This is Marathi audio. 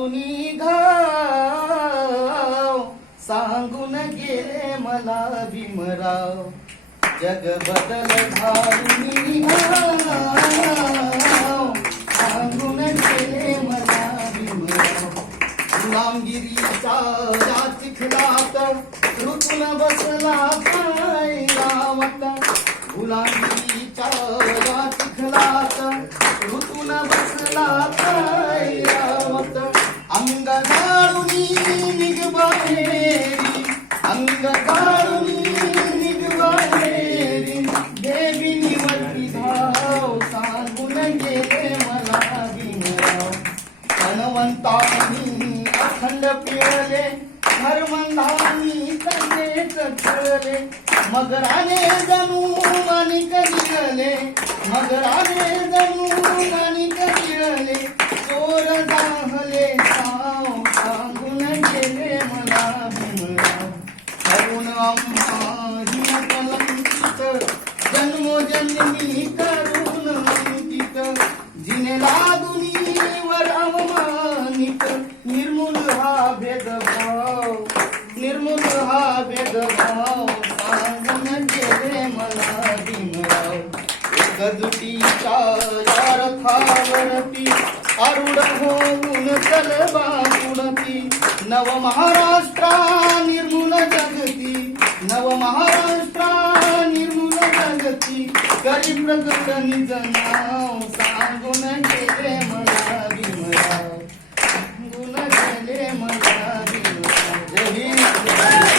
धारुनी घाव सांगून गेले मला भीमराव. जग बदल धारुनी घाव सांगून गेले मला भीमराव. गुलामगिरीचा या चिखलात ऋतून बसला काय रावता. गुलामगिरीच्या या चिखलात ऋतून बसला काय रावता. अंग गाळुनी निघबाहेरी, अंग गाळुनी निघबाहेरी, देवी निवडली धाव सांगून गेले मला भीमराव. धनवंतांनी अखंड पिळले, धर्मंधांनी तसेच खेळले. मगराने जणू माणिक गिळले, मगराने जणू माणिक गिळले. चोर जाहले साव सांगून गेले मला भीमराव. करुण आम्हा हिन कलंकित, जन्मोजन्मी करुण अंकित. जिनेला दुनीवर अवमानित, निर्मूल हा भेदभाव, निर्मूल हा भेदभाव सांगून गेले मला भीमराव. एकजुटीच्या या रथावरती आरूढ होऊन चलवा उडती. नव महाराष्ट्रा निर्मूल जगती, नव महाराष्ट्रा निर्मूल जगती. करी प्रकट निज नाव सांगून गेले